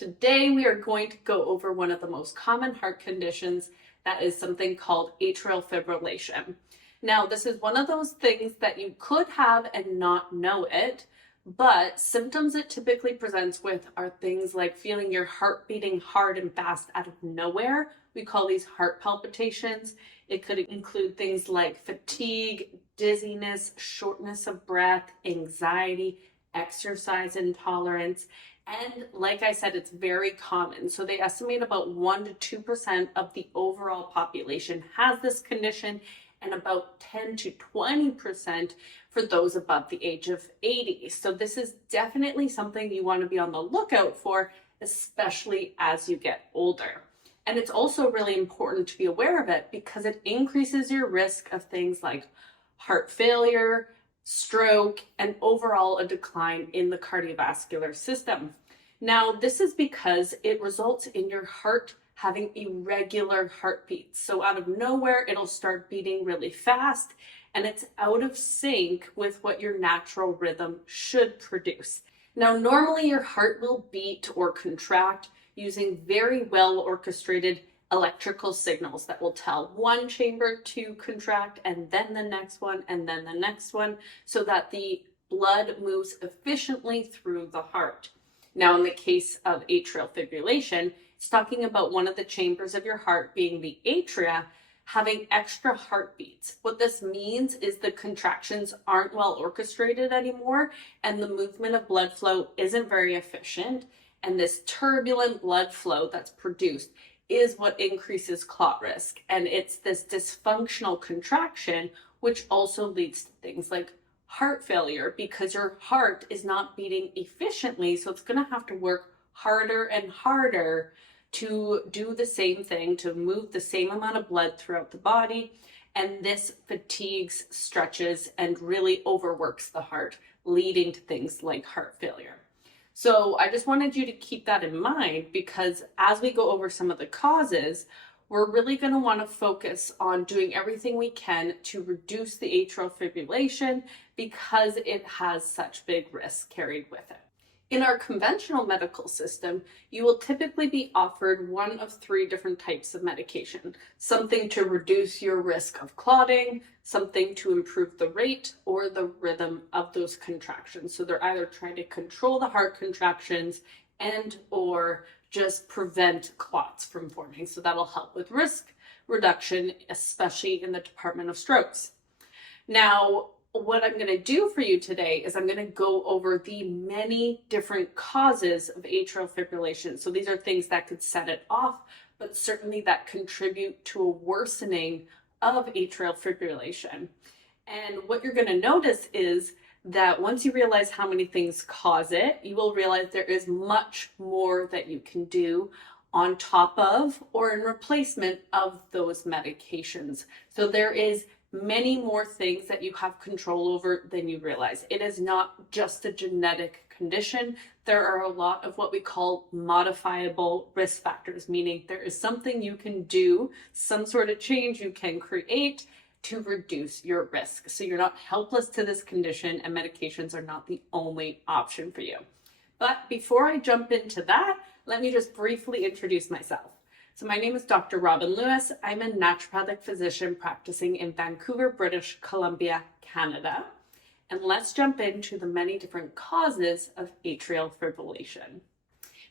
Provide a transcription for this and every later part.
Today we are going to go over one of the most common heart conditions, that is something called atrial fibrillation. Now, this is one of those things that you could have and not know it, but symptoms it typically presents with are things like feeling your heart beating hard and fast out of nowhere. We call these heart palpitations. It could include things like fatigue, dizziness, shortness of breath, anxiety, exercise intolerance. And like I said, it's very common. So they estimate about 1 to 2% of the overall population has this condition, and about 10 to 20% for those above the age of 80. So this is definitely something you want to be on the lookout for, especially as you get older. And it's also really important to be aware of it because it increases your risk of things like heart failure, stroke, and overall a decline in the cardiovascular system. Now, this is because it results in your heart having irregular heartbeats. So out of nowhere, it'll start beating really fast, and it's out of sync with what your natural rhythm should produce. Now, normally your heart will beat or contract using very well orchestrated electrical signals that will tell one chamber to contract and then the next one and then the next one, so that the blood moves efficiently through the heart. Now, in the case of atrial fibrillation, it's talking about one of the chambers of your heart, being the atria, having extra heartbeats. What this means is the contractions aren't well orchestrated anymore, and the movement of blood flow isn't very efficient. And this turbulent blood flow that's produced is what increases clot risk. And it's this dysfunctional contraction which also leads to things like heart failure, because your heart is not beating efficiently. So it's going to have to work harder and harder to do the same thing, to move the same amount of blood throughout the body. And this fatigues, stretches, and really overworks the heart, leading to things like heart failure. So I just wanted you to keep that in mind, because as we go over some of the causes, we're really going to want to focus on doing everything we can to reduce the atrial fibrillation, because it has such big risks carried with it. In our conventional medical system, you will typically be offered one of 3 different types of medication: something to reduce your risk of clotting, something to improve the rate or the rhythm of those contractions. So they're either trying to control the heart contractions and or just prevent clots from forming. So that'll help with risk reduction, especially in the department of strokes. Now, what I'm going to do for you today is I'm going to go over the many different causes of atrial fibrillation. So these are things that could set it off, but certainly that contribute to a worsening of atrial fibrillation. And what you're going to notice is that once you realize how many things cause it, you will realize there is much more that you can do on top of or in replacement of those medications. So there is many more things that you have control over than you realize. It is not just a genetic condition. There are a lot of what we call modifiable risk factors, meaning there is something you can do, some sort of change you can create to reduce your risk. So you're not helpless to this condition, and medications are not the only option for you. But before I jump into that, let me just briefly introduce myself. So my name is Dr. Robin Lewis. I'm a naturopathic physician practicing in Vancouver, British Columbia, Canada. And let's jump into the many different causes of atrial fibrillation.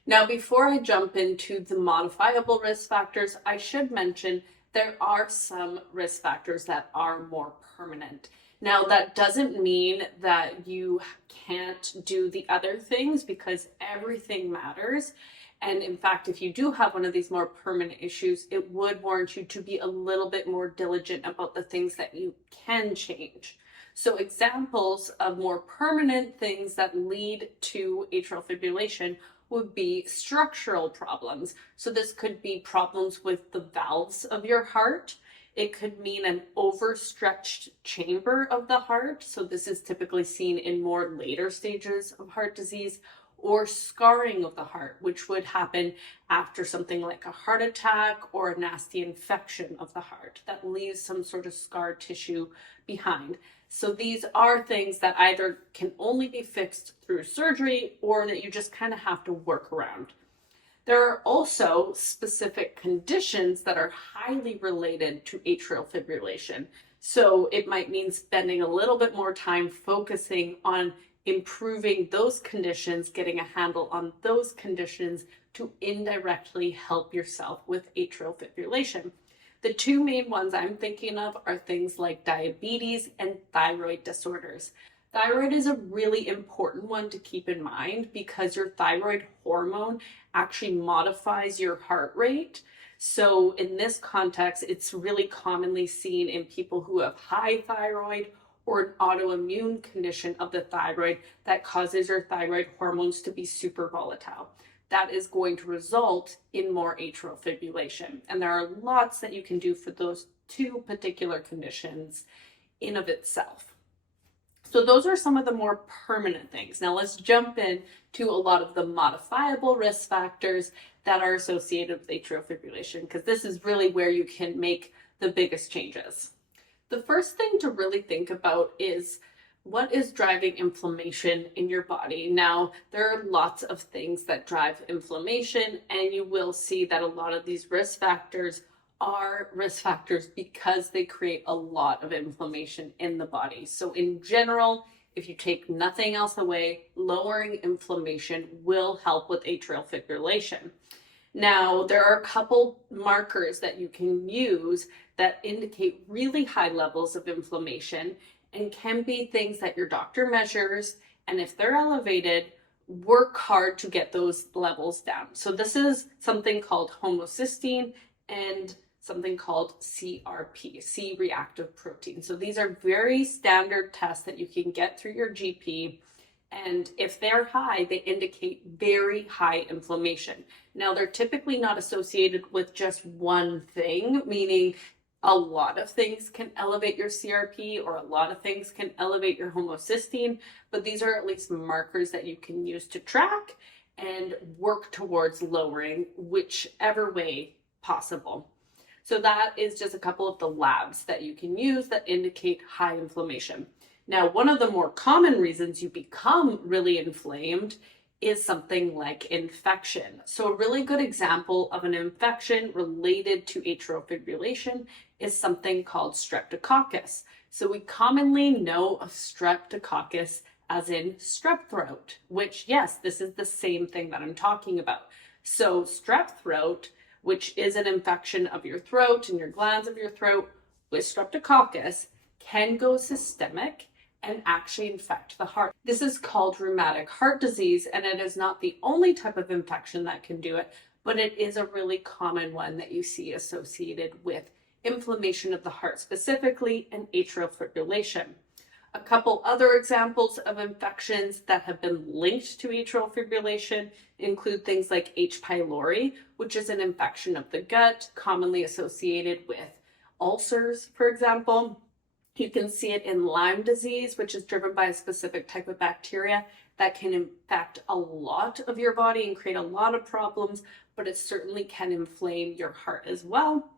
Now, before I jump into the modifiable risk factors, I should mention there are some risk factors that are more permanent. Now, that doesn't mean that you can't do the other things, because everything matters. And in fact, if you do have one of these more permanent issues, it would warrant you to be a little bit more diligent about the things that you can change. So examples of more permanent things that lead to atrial fibrillation would be structural problems. So this could be problems with the valves of your heart. It could mean an overstretched chamber of the heart. So this is typically seen in more later stages of heart disease. Or scarring of the heart, which would happen after something like a heart attack or a nasty infection of the heart that leaves some sort of scar tissue behind. So these are things that either can only be fixed through surgery or that you just kind of have to work around. There are also specific conditions that are highly related to atrial fibrillation. So it might mean spending a little bit more time focusing on improving those conditions, getting a handle on those conditions to indirectly help yourself with atrial fibrillation. The two main ones I'm thinking of are things like diabetes and thyroid disorders. Thyroid is a really important one to keep in mind because your thyroid hormone actually modifies your heart rate. So in this context, it's really commonly seen in people who have high thyroid or an autoimmune condition of the thyroid that causes your thyroid hormones to be super volatile. That is going to result in more atrial fibrillation. And there are lots that you can do for those two particular conditions in of itself. So those are some of the more permanent things. Now let's jump in to a lot of the modifiable risk factors that are associated with atrial fibrillation, because this is really where you can make the biggest changes. The first thing to really think about is what is driving inflammation in your body. Now, there are lots of things that drive inflammation, and you will see that a lot of these risk factors are risk factors because they create a lot of inflammation in the body. So in general, if you take nothing else away, lowering inflammation will help with atrial fibrillation. Now, there are a couple markers that you can use that indicate really high levels of inflammation and can be things that your doctor measures. And if they're elevated, work hard to get those levels down. So this is something called homocysteine and something called CRP, C-reactive protein. So these are very standard tests that you can get through your GP. And if they're high, they indicate very high inflammation. Now, they're typically not associated with just one thing, meaning a lot of things can elevate your CRP or a lot of things can elevate your homocysteine, but these are at least markers that you can use to track and work towards lowering whichever way possible. So that is just a couple of the labs that you can use that indicate high inflammation. Now, one of the more common reasons you become really inflamed is something like infection. So a really good example of an infection related to atrial fibrillation is something called streptococcus. So we commonly know of streptococcus as in strep throat, which, yes, this is the same thing that I'm talking about. So strep throat, which is an infection of your throat and your glands of your throat with streptococcus, can go systemic and actually infect the heart. This is called rheumatic heart disease, and it is not the only type of infection that can do it, but it is a really common one that you see associated with inflammation of the heart, specifically in atrial fibrillation. A couple other examples of infections that have been linked to atrial fibrillation include things like H. pylori, which is an infection of the gut, commonly associated with ulcers, for example. You can see it in Lyme disease, which is driven by a specific type of bacteria that can infect a lot of your body and create a lot of problems, but it certainly can inflame your heart as well.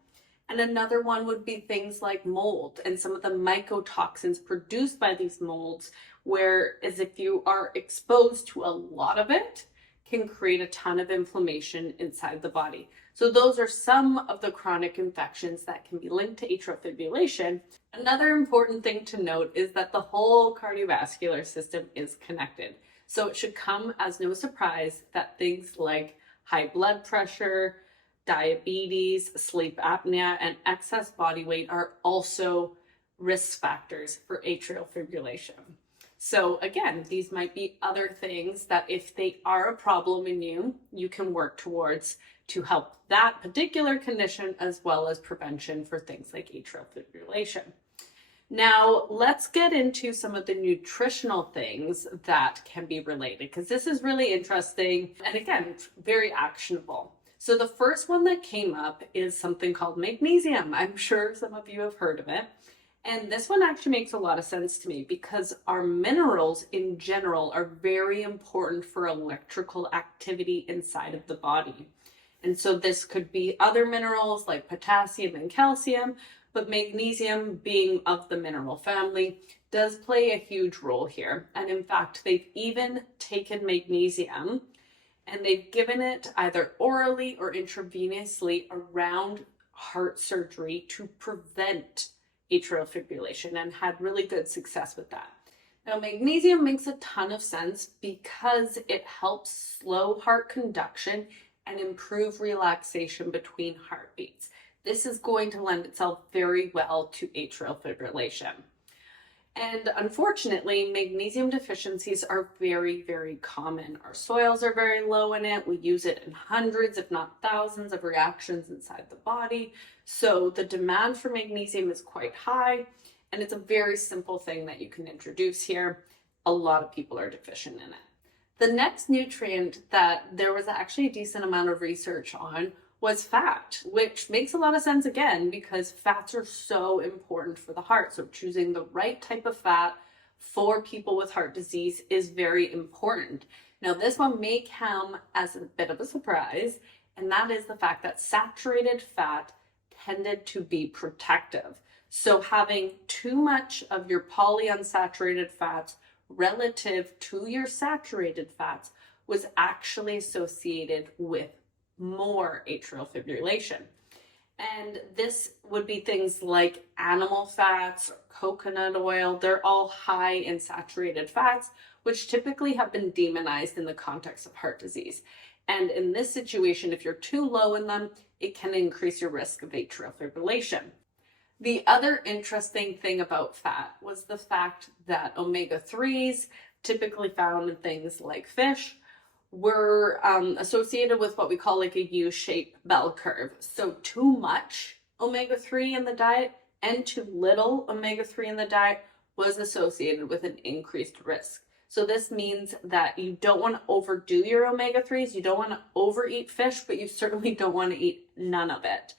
And another one would be things like mold and some of the mycotoxins produced by these molds, whereas if you are exposed to a lot of it, can create a ton of inflammation inside the body. So those are some of the chronic infections that can be linked to atrial fibrillation. Another important thing to note is that the whole cardiovascular system is connected. So it should come as no surprise that things like high blood pressure, diabetes, sleep apnea, and excess body weight are also risk factors for atrial fibrillation. So again, these might be other things that if they are a problem in you, you can work towards to help that particular condition as well as prevention for things like atrial fibrillation. Now, let's get into some of the nutritional things that can be related, because this is really interesting and again, very actionable. So the first one that came up is something called magnesium. I'm sure some of you have heard of it. And this one actually makes a lot of sense to me because our minerals in general are very important for electrical activity inside of the body. And so this could be other minerals like potassium and calcium, but magnesium, being of the mineral family, does play a huge role here. And in fact, they've even taken magnesium and they've given it either orally or intravenously around heart surgery to prevent atrial fibrillation, and had really good success with that. Now, magnesium makes a ton of sense because it helps slow heart conduction and improve relaxation between heartbeats. This is going to lend itself very well to atrial fibrillation. And unfortunately, magnesium deficiencies are very, very common. Our soils are very low in it. We use it in hundreds, if not thousands, of reactions inside the body. So the demand for magnesium is quite high. And it's a very simple thing that you can introduce here. A lot of people are deficient in it. The next nutrient that there was actually a decent amount of research on was fat, which makes a lot of sense again, because fats are so important for the heart. So choosing the right type of fat for people with heart disease is very important. Now, this one may come as a bit of a surprise, and that is the fact that saturated fat tended to be protective. So having too much of your polyunsaturated fats relative to your saturated fats was actually associated with more atrial fibrillation. And this would be things like animal fats, coconut oil. They're all high in saturated fats, which typically have been demonized in the context of heart disease. And in this situation, if you're too low in them, it can increase your risk of atrial fibrillation. The other interesting thing about fat was the fact that omega-3s, typically found in things like fish, were associated with what we call like a U-shaped bell curve. So too much omega-3 in the diet and too little omega-3 in the diet was associated with an increased risk. So this means that you don't want to overdo your omega-3s, you don't want to overeat fish, but you certainly don't want to eat none of it.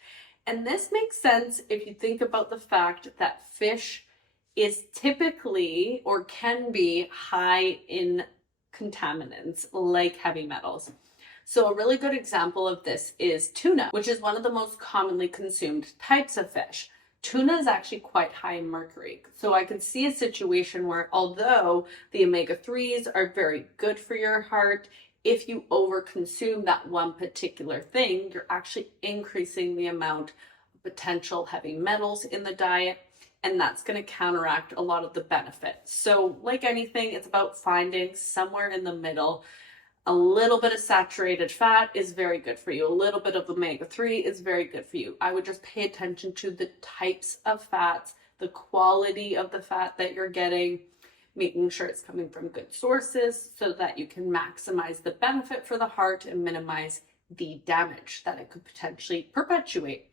And this makes sense if you think about the fact that fish is typically or can be high in contaminants like heavy metals. So a really good example of this is tuna, which is one of the most commonly consumed types of fish. Tuna is actually quite high in mercury. So I could see a situation where, although the omega-3s are very good for your heart, if you overconsume that one particular thing, you're actually increasing the amount of potential heavy metals in the diet, and that's going to counteract a lot of the benefits. So like anything, it's about finding somewhere in the middle. A little bit of saturated fat is very good for you. A little bit of omega-3 is very good for you. I would just pay attention to the types of fats, the quality of the fat that you're getting, making sure it's coming from good sources so that you can maximize the benefit for the heart and minimize the damage that it could potentially perpetuate.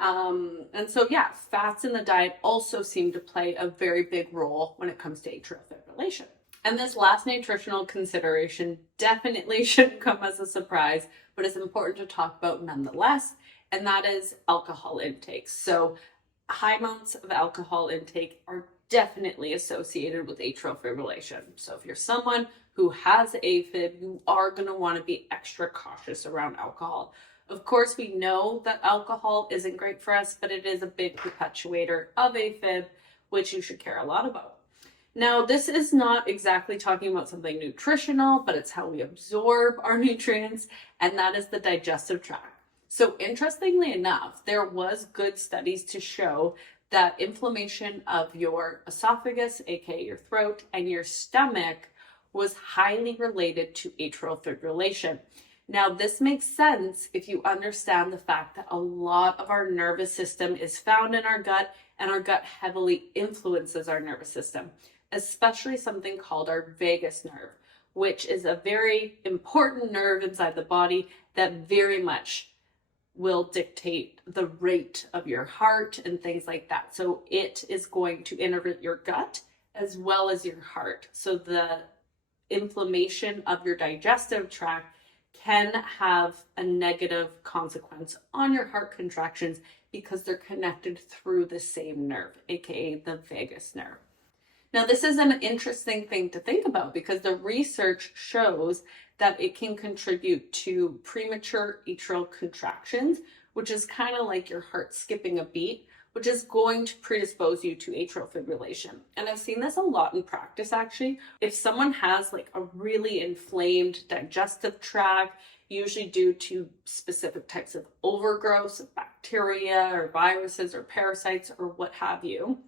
And so, yeah, fats in the diet also seem to play a very big role when it comes to atrial fibrillation. And this last nutritional consideration definitely shouldn't come as a surprise, but it's important to talk about nonetheless, and that is alcohol intake. So high amounts of alcohol intake are definitely associated with atrial fibrillation. So if you're someone who has AFib, you are going to want to be extra cautious around alcohol. Of course, we know that alcohol isn't great for us, but it is a big perpetuator of AFib, which you should care a lot about. Now, this is not exactly talking about something nutritional, but it's how we absorb our nutrients, and that is the digestive tract. So interestingly enough, there was good studies to show that inflammation of your esophagus, aka your throat, and your stomach was highly related to atrial fibrillation. Now, this makes sense if you understand the fact that a lot of our nervous system is found in our gut, and our gut heavily influences our nervous system, especially something called our vagus nerve, which is a very important nerve inside the body that very much will dictate the rate of your heart and things like that. So it is going to innervate your gut as well as your heart. So the inflammation of your digestive tract can have a negative consequence on your heart contractions because they're connected through the same nerve, aka the vagus nerve. Now, this is an interesting thing to think about because the research shows that it can contribute to premature atrial contractions, which is kind of like your heart skipping a beat, which is going to predispose you to atrial fibrillation. And I've seen this a lot in practice actually. If someone has like a really inflamed digestive tract, usually due to specific types of overgrowth of bacteria or viruses or parasites or what have you,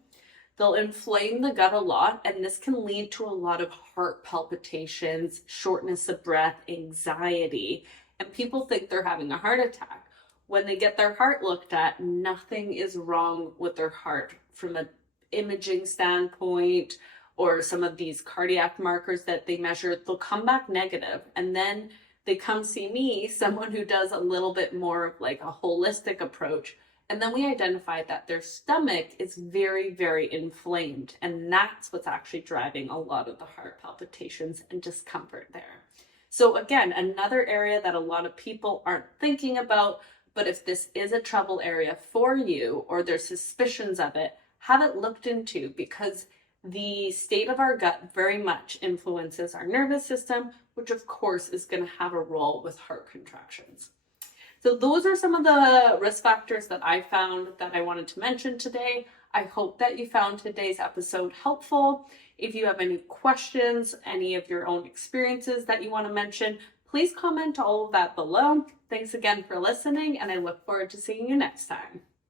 they'll inflame the gut a lot, and this can lead to a lot of heart palpitations, shortness of breath, anxiety, and people think they're having a heart attack. When they get their heart looked at, nothing is wrong with their heart from an imaging standpoint or some of these cardiac markers that they measure, they'll come back negative. And then they come see me, someone who does a little bit more of like a holistic approach. And then we identify that their stomach is very, very inflamed. And that's what's actually driving a lot of the heart palpitations and discomfort there. So again, another area that a lot of people aren't thinking about, but if this is a trouble area for you or there's suspicions of it, have it looked into, because the state of our gut very much influences our nervous system, which of course is going to have a role with heart contractions. So those are some of the risk factors that I found that I wanted to mention today. I hope that you found today's episode helpful. If you have any questions, any of your own experiences that you want to mention, please comment all of that below. Thanks again for listening, and I look forward to seeing you next time.